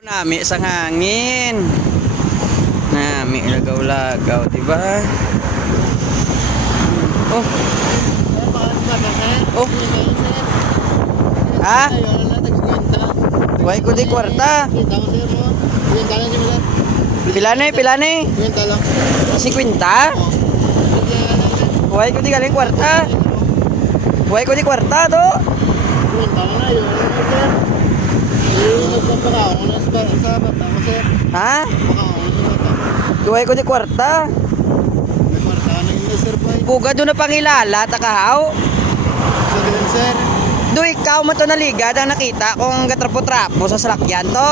Nami sa hangin. Nami lagaw-lagaw, di ba? Oh. Oh. Ha? Buhay ko di kwarta. Pila na? 50? Buhay ko di galing kwarta. Buhay ko di kwarta to. Ha? Buhay ko di kwarta. Puga doon na pangilala, takahaw. Do ikaw mo to naligad ang nakita kung gatrapo-trapo sa salakyan to.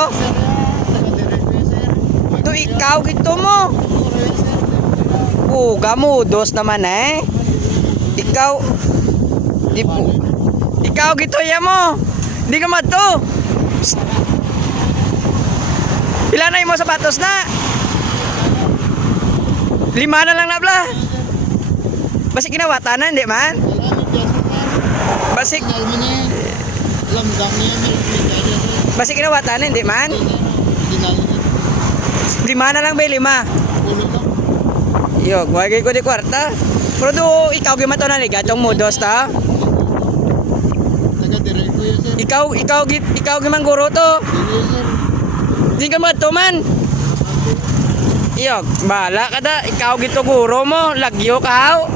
Do ikaw gito mo. Puga mudos naman eh. Ikaw di po. Ikaw gito ya mo. Di ka mato. Pila na yung mga sapatos na? 5 na lang na bla. Basi kinawatan na, hindi man? Basi kinawatan na, hindi man? 5 na lang ba 5? Yo, guwagay ko di kwarta. Pero do, ikaw gima to naligat yung mudos ta? Ikaw gimang guro to? Di ka mato man? Iyo, bala ka da. Ikaw gito guro mo. Lagyo ka haw.